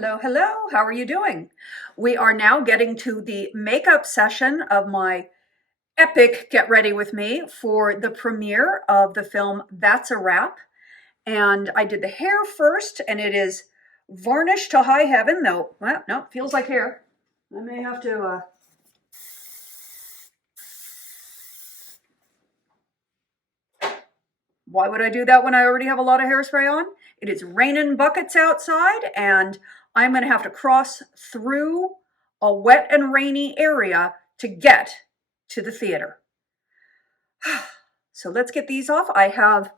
Hello, hello. How are you doing? We are now getting to the makeup session of my epic Get Ready With Me for the premiere of the film That's a Wrap. And I did the hair first, and it is varnished to high heaven, though, well, no, feels like hair. I may have to, Why would I do that when I already have a lot of hairspray on? It is raining buckets outside, and I'm going to have to cross through a wet and rainy area to get to the theater. So let's get these off. I have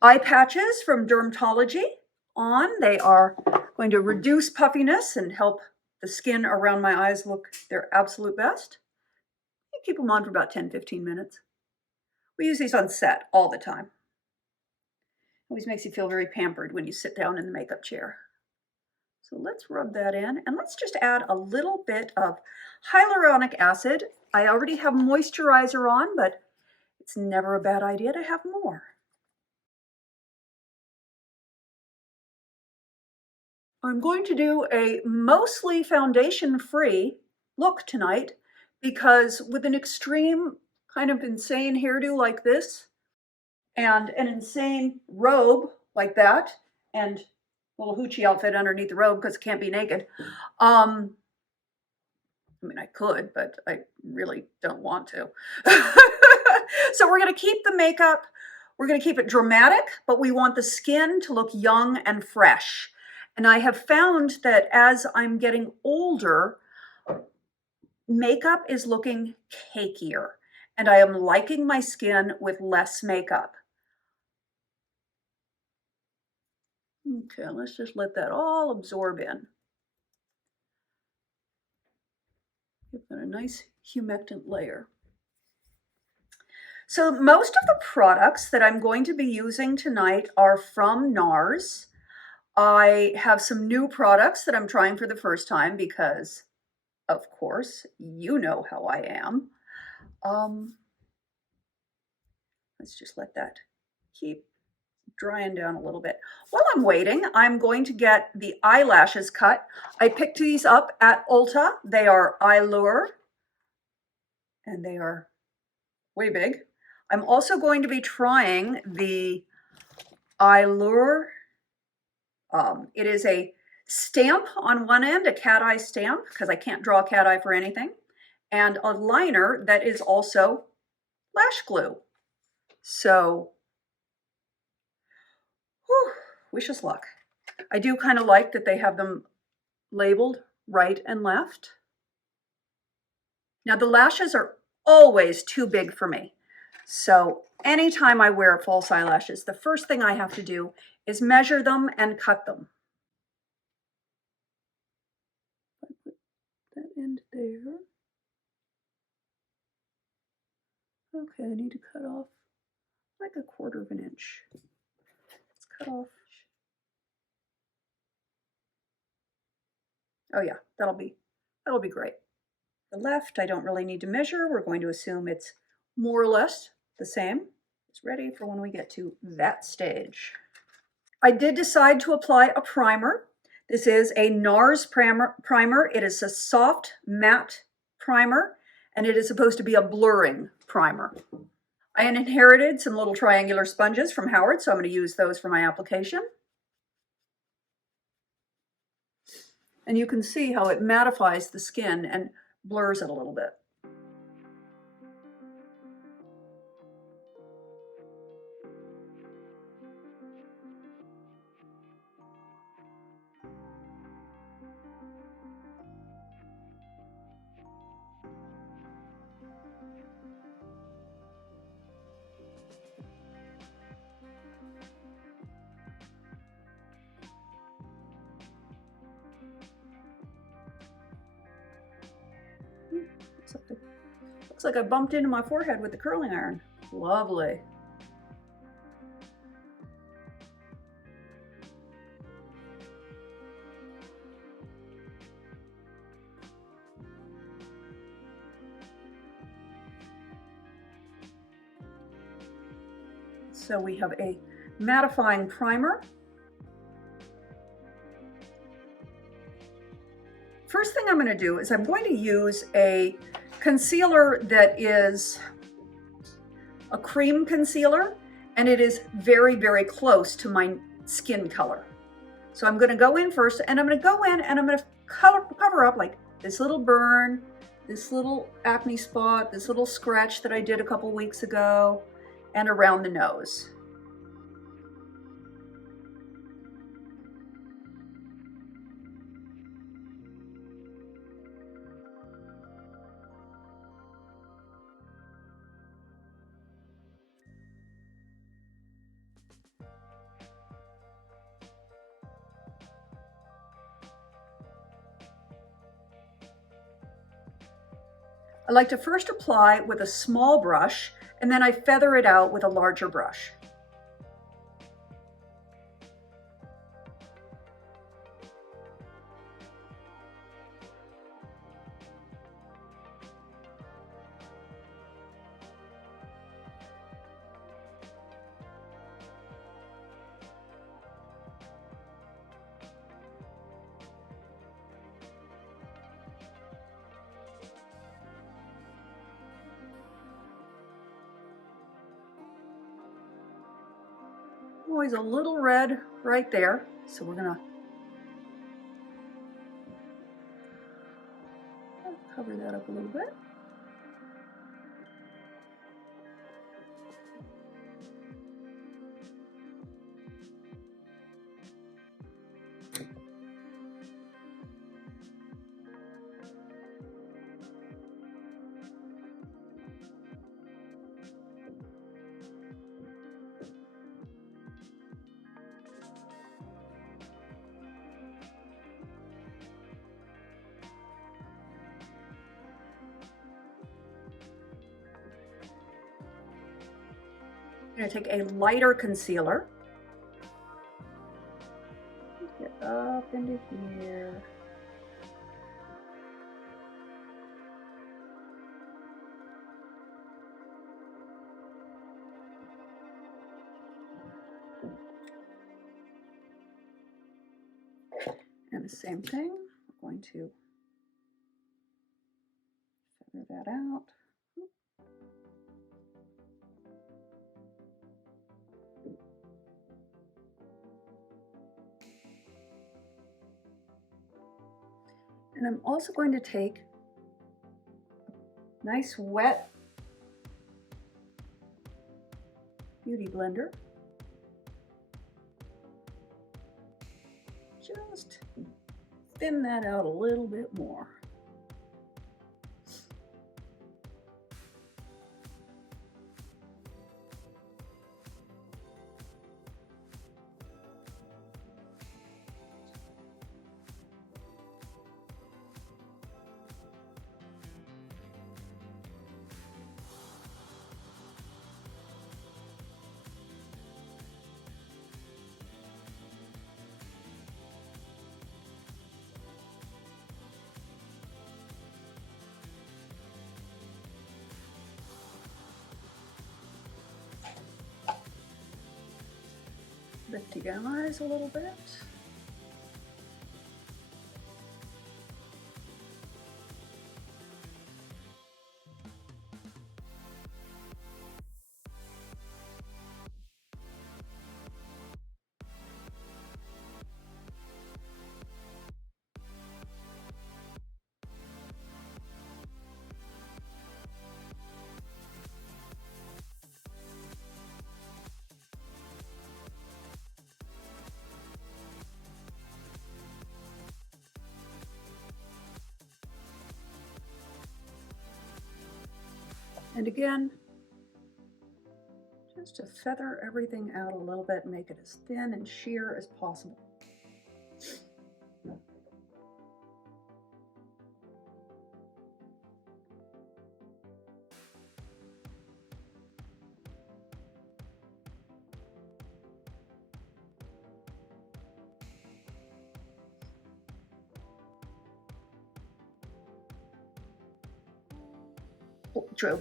eye patches from DRMTLGY on. They are going to reduce puffiness and help the skin around my eyes look their absolute best. You keep them on for about 10-15 minutes. We use these on set all the time. Always makes you feel very pampered when you sit down in the makeup chair. So let's rub that in, and let's just add a little bit of hyaluronic acid. I already have moisturizer on, but it's never a bad idea to have more. I'm going to do a mostly foundation-free look tonight because with an extreme kind of insane hairdo like this, and an insane robe like that, and a little hoochie outfit underneath the robe because it can't be naked. I mean, I could, but I really don't want to. So we're going to keep the makeup. We're going to keep it dramatic, but we want the skin to look young and fresh. And I have found that as I'm getting older, makeup is looking cakier, and I am liking my skin with less makeup. Okay, let's just let that all absorb in. Give that a nice humectant layer. So most of the products that I'm going to be using tonight are from NARS. I have some new products that I'm trying for the first time because, of course, you know how I am. Let's just let that keep drying down a little bit. While I'm waiting, I'm going to get the eyelashes cut. I picked these up at Ulta. They are Allure, and they are way big. I'm also going to be trying the Allure. It is a stamp on one end, a cat eye stamp, because I can't draw a cat eye for anything, and a liner that is also lash glue. So, whew, wish us luck. I do kind of like that they have them labeled right and left. Now the lashes are always too big for me. So anytime I wear false eyelashes, the first thing I have to do is measure them and cut them. Put that end there. Okay, I need to cut off like 1/4 of an inch. Let's cut off. Oh yeah, that'll be great. The left, I don't really need to measure. We're going to assume it's more or less the same. It's ready for when we get to that stage. I did decide to apply a primer. This is a NARS primer. It is a soft matte primer, and it is supposed to be a blurring primer. I inherited some little triangular sponges from Howard, so I'm going to use those for my application. And you can see how it mattifies the skin and blurs it a little bit. Looks like I bumped into my forehead with the curling iron. Lovely. So we have a mattifying primer. thing I'm going to do is I'm going to use a concealer that is a cream concealer, and it is very, very close to my skin color. So I'm going to go in first, and I'm going to go in and I'm going to cover up like this little burn, this little acne spot, this little scratch that I did a couple weeks ago, and around the nose. I like to first apply with a small brush, and then I feather it out with a larger brush. Always a little red right there, so we're gonna cover that up a little bit. I'm going to take a lighter concealer, get up into here. And the same thing, we're going to feather that out. And I'm also going to take a nice wet beauty blender. Just thin that out a little bit more. Lift your eyes a little bit. And again, just to feather everything out a little bit and make it as thin and sheer as possible.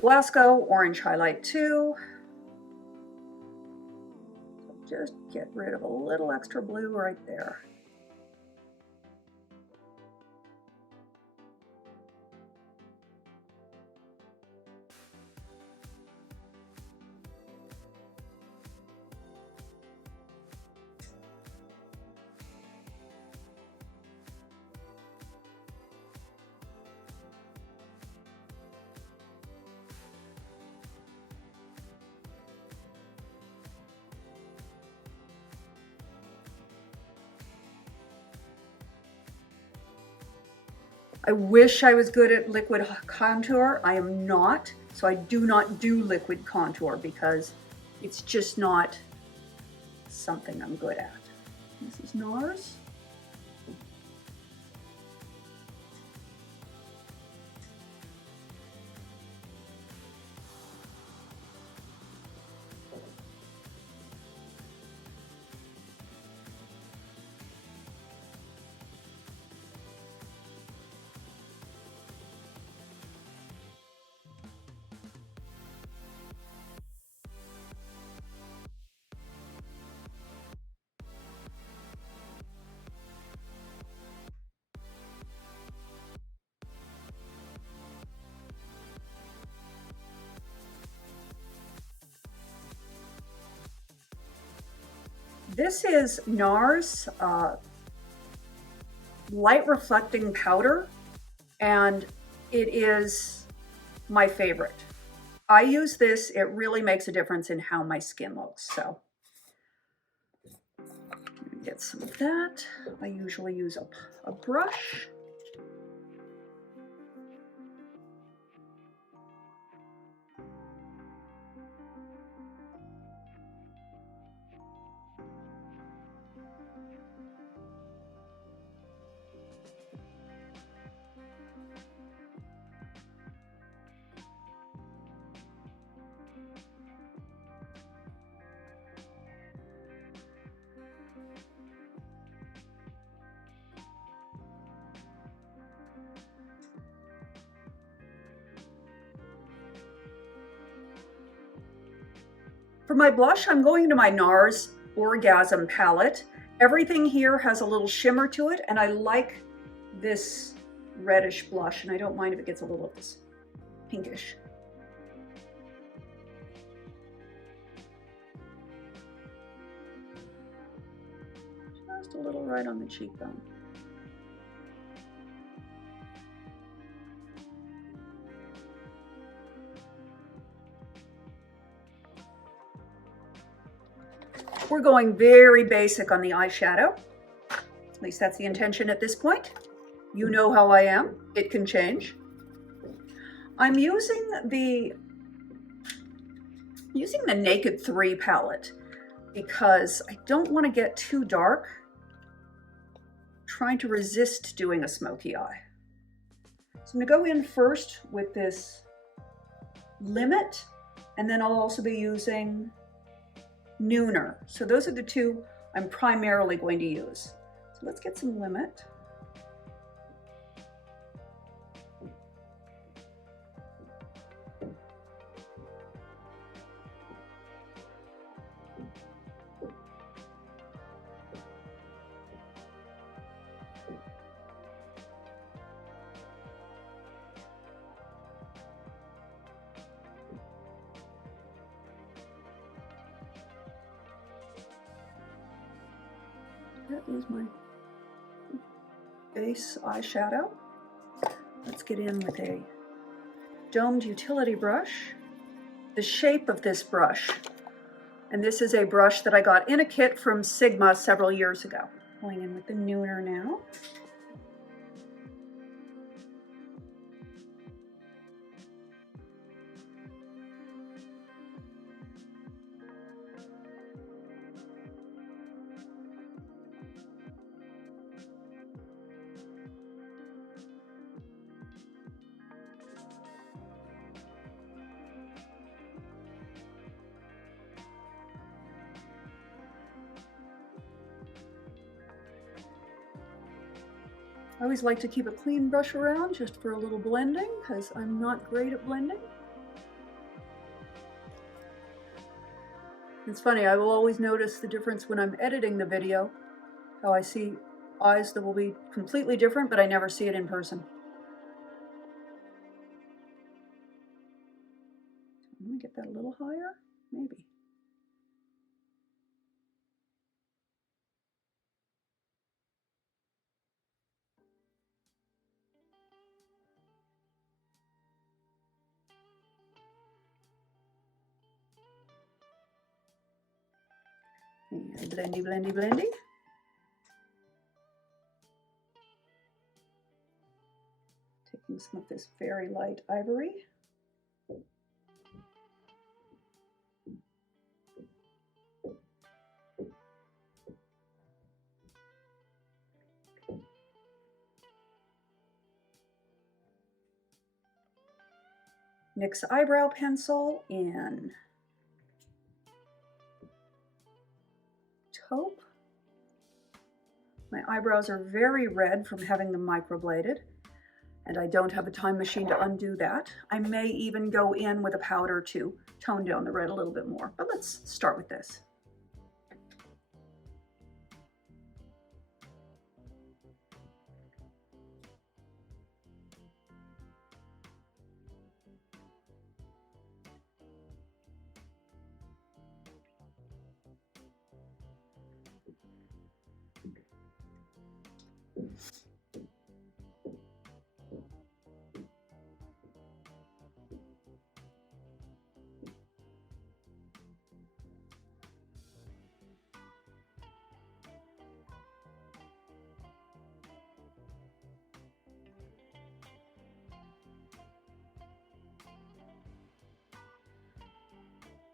Blasco Orange Highlight 2. Just get rid of a little extra blue right there. I wish I was good at liquid contour. I am not, so I do not do liquid contour because it's just not something I'm good at. This is NARS. This is NARS light reflecting powder, and it is my favorite. I use this, it really makes a difference in how my skin looks. So get some of that. I usually use a brush. For my blush, I'm going to my NARS Orgasm palette. Everything here has a little shimmer to it, and I like this reddish blush, and I don't mind if it gets a little of this pinkish. Just a little right on the cheekbone. We're going very basic on the eyeshadow. At least that's the intention at this point. You know how I am. It can change. I'm using the Naked 3 palette because I don't want to get too dark. I'm trying to resist doing a smoky eye. So I'm going to go in first with this Limit, and then I'll also be using Nooner. So those are the two I'm primarily going to use. So let's get some Limit. That is my base eyeshadow. Let's get in with a domed utility brush. The shape of this brush, and this is a brush that I got in a kit from Sigma several years ago. Going in with the Nooner now. I always like to keep a clean brush around just for a little blending because I'm not great at blending. It's funny, I will always notice the difference when I'm editing the video, how I see eyes that will be completely different, but I never see it in person. I'm going to get that a little higher, maybe. And blendy, blendy, blendy. And some of this very light ivory. NYX eyebrow pencil in taupe. My eyebrows are very red from having them microbladed, and I don't have a time machine to undo that. I may even go in with a powder to tone down the red a little bit more, but let's start with this.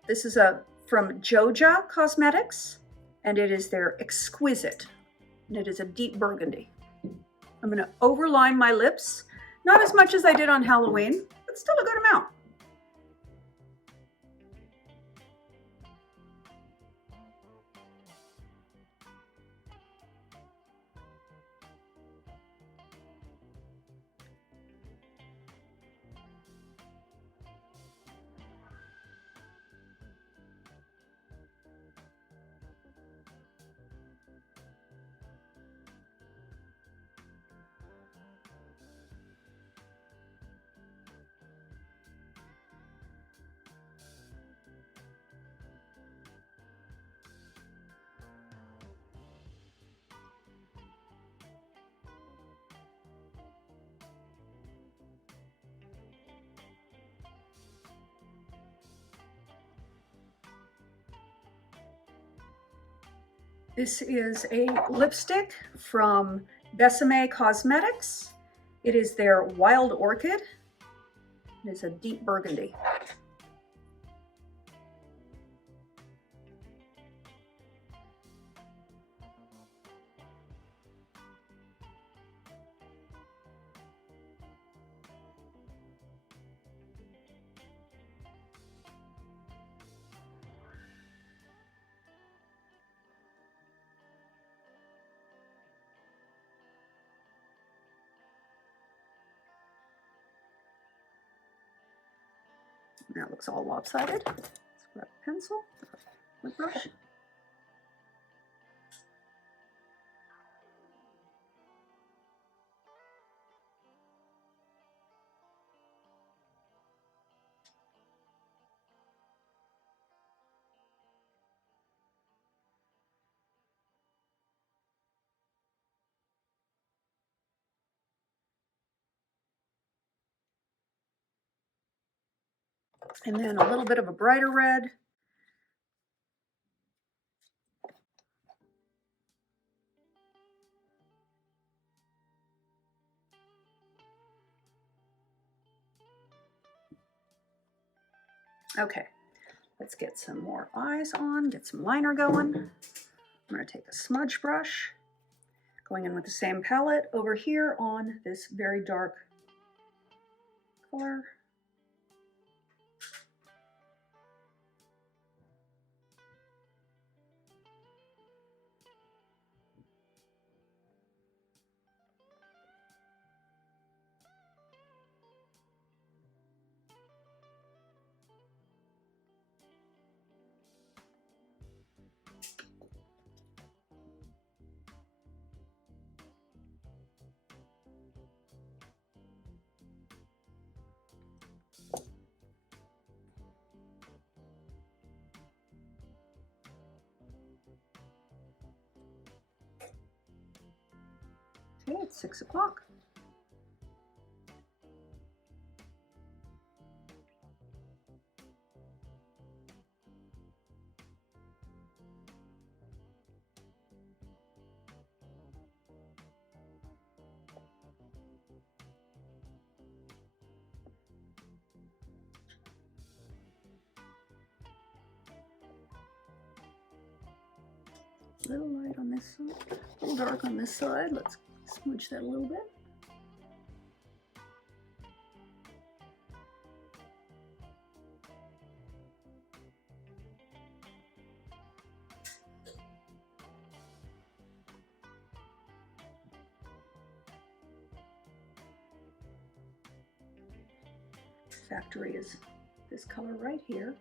This is from Jogia Cosmetics, and it is their Exquisite, and it is a deep burgundy. I'm going to overline my lips, not as much as I did on Halloween, but still a good amount. This is a lipstick from Decay Cosmetics. It is their Wild Orchid. It is a deep burgundy. That looks all lopsided. Let's grab a pencil, lip brush. And then a little bit of a brighter red. Okay, let's get some more eyes on, get some liner going. I'm going to take a smudge brush, going in with the same palette over here on this very dark color. Okay, it's 6 o'clock. little light on this side, a little dark on this side. Let's smudge that a little bit. Factory is this color right here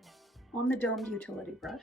on the domed utility brush.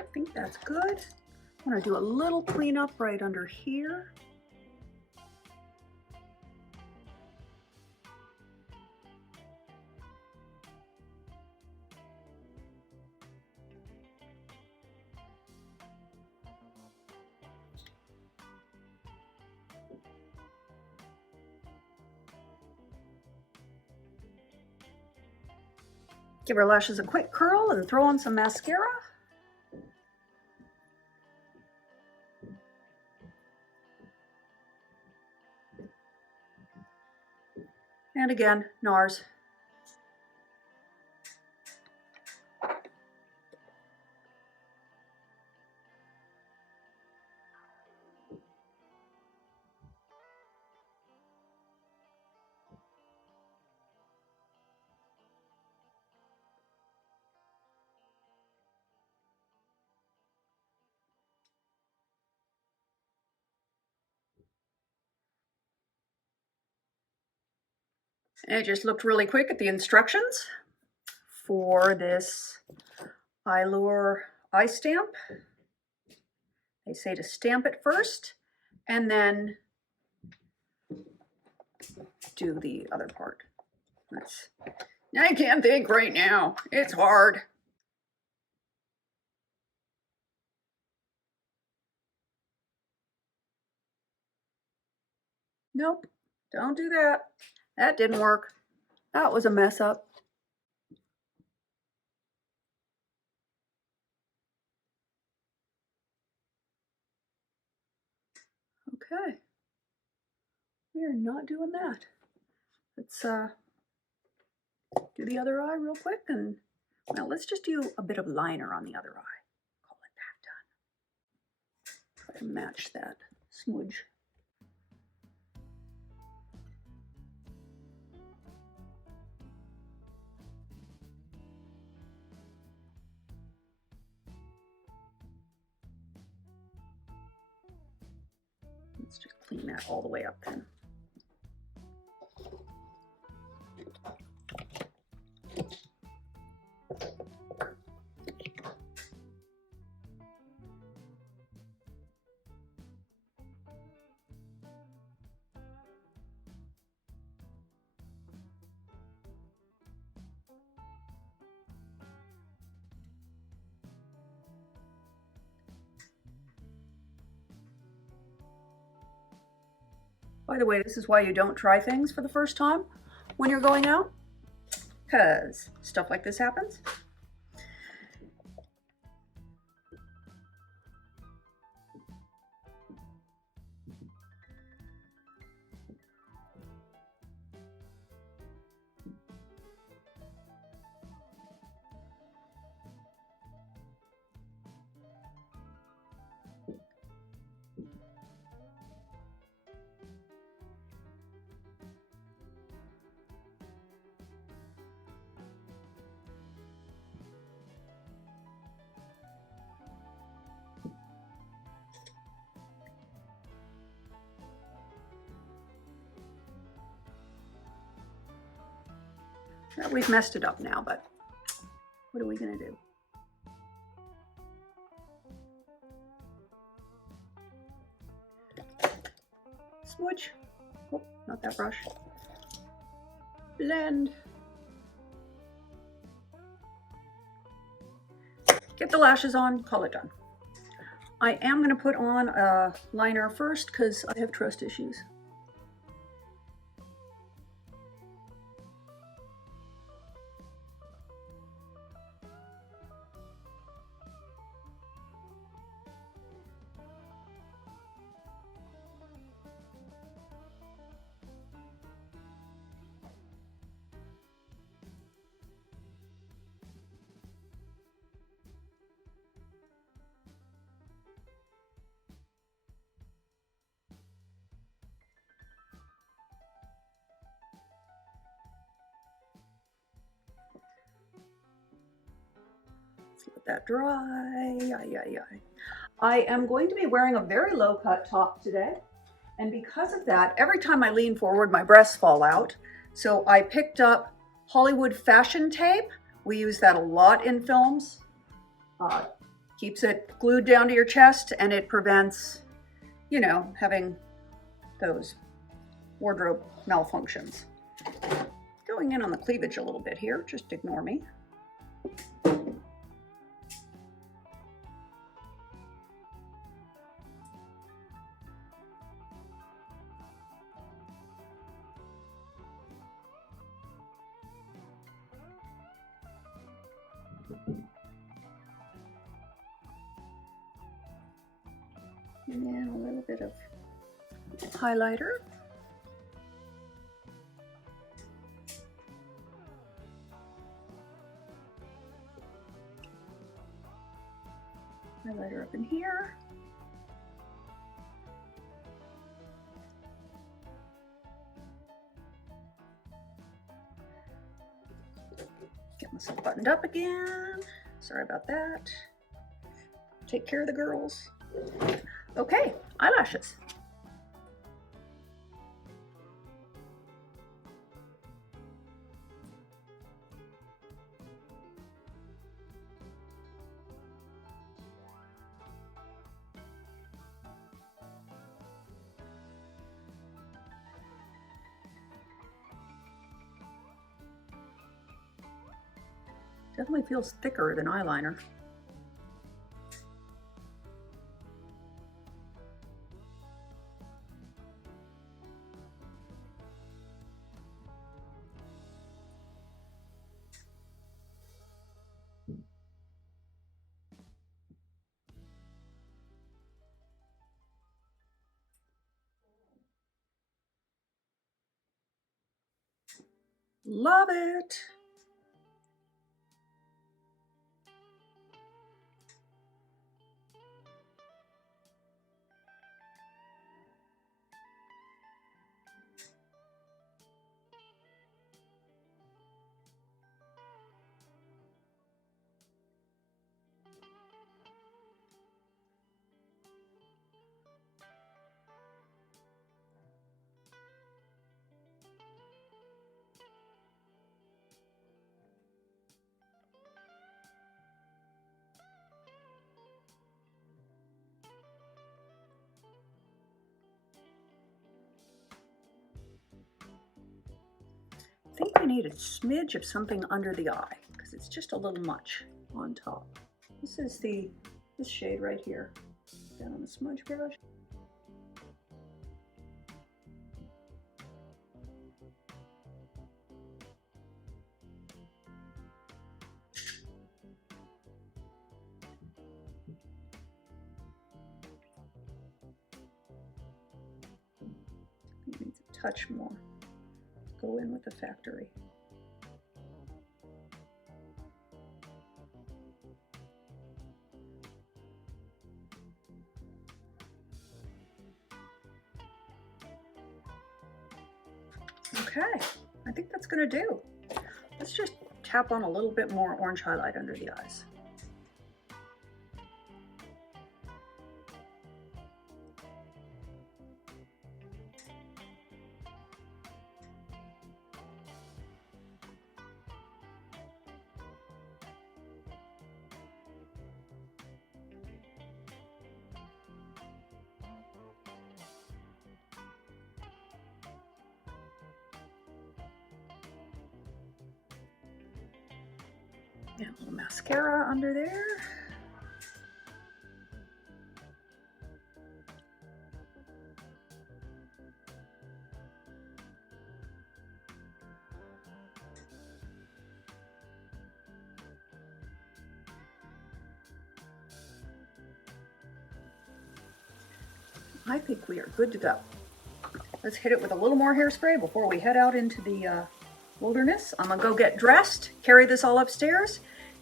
I think that's good. I'm going to do a little cleanup right under here. Give our lashes a quick curl and throw on some mascara. And again, NARS. And I just looked really quick at the instructions for this Allure eye stamp. They say to stamp it first and then do the other part. I can't think right now. It's hard. Nope, don't do that. That didn't work. That was a mess up. Okay. We are not doing that. Let's do the other eye real quick, and well, let's just do a bit of liner on the other eye. Call it that done. Try to match that smudge. Let's just clean that all the way up then. By the way, this is why you don't try things for the first time when you're going out, because stuff like this happens. Well, we've messed it up now, but what are we going to do? Smudge. Oh, not that brush. Blend. Get the lashes on, call it done. I am going to put on a liner first because I have trust issues. Let that dry. I am going to be wearing a very low cut top today. And because of that, every time I lean forward, my breasts fall out. So I picked up Hollywood fashion tape. We use that a lot in films. Keeps it glued down to your chest and it prevents, you know, having those wardrobe malfunctions. Going in on the cleavage a little bit here, just ignore me. And then a little bit of highlighter. Highlighter up in here. Get myself buttoned up again. Sorry about that. Take care of the girls. Okay, eyelashes. Definitely feels thicker than eyeliner. Love it. I think I need a smidge of something under the eye because it's just a little much on top. This is this shade right here. Down on the smudge brush. It needs a touch more. Go in with the factory. Okay, I think that's gonna do. Let's just tap on a little bit more orange highlight under the eyes. And a little mascara under there. I think we are good to go. Let's hit it with a little more hairspray before we head out into the wilderness. I'm gonna go get dressed, carry this all upstairs,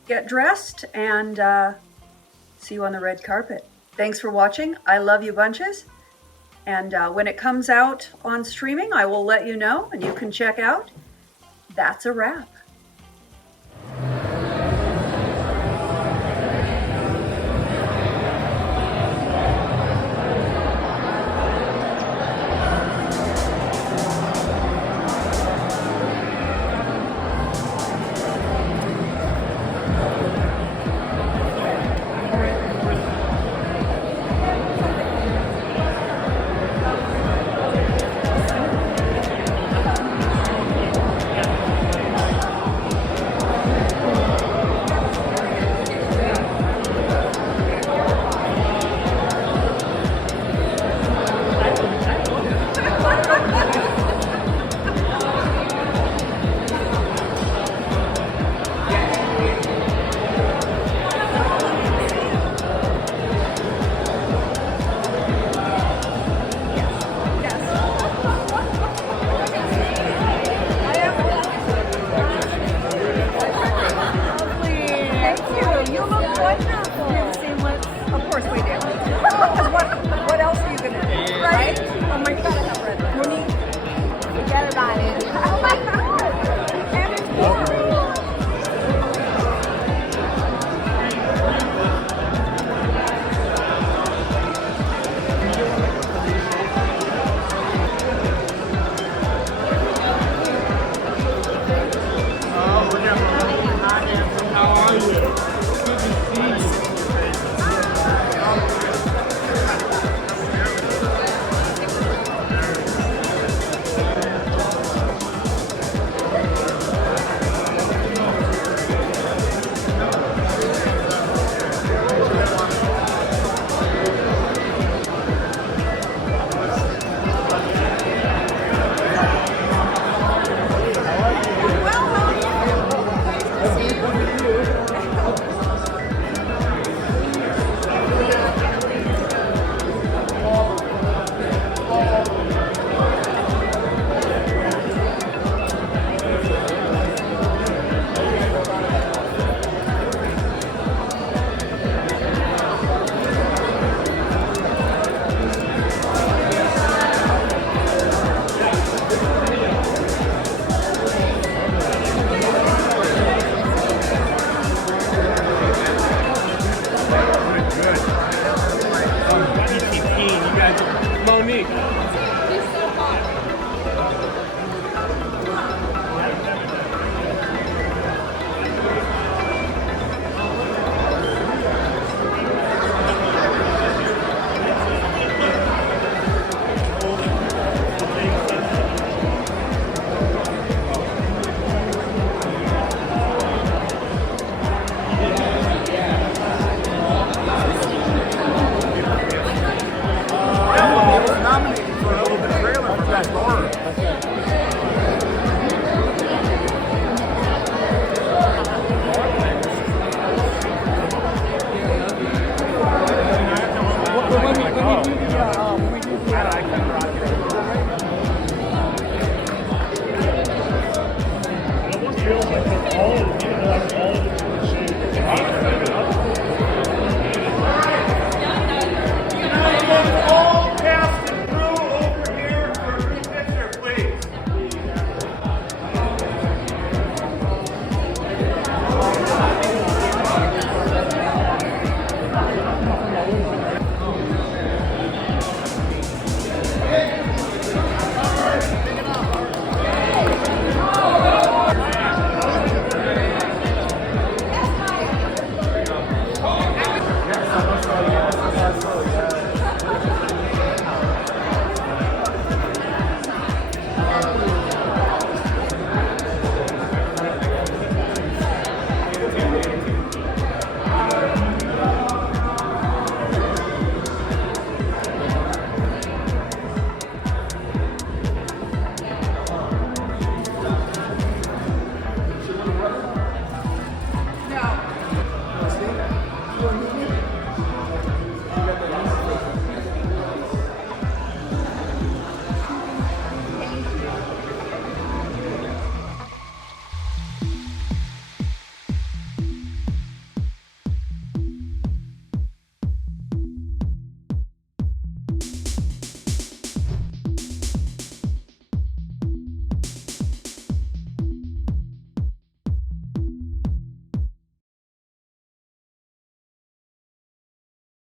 get dressed, and see you on the red carpet. Thanks for watching. I love you bunches. And when it comes out on streaming, I will let you know, and you can check out. That's a wrap.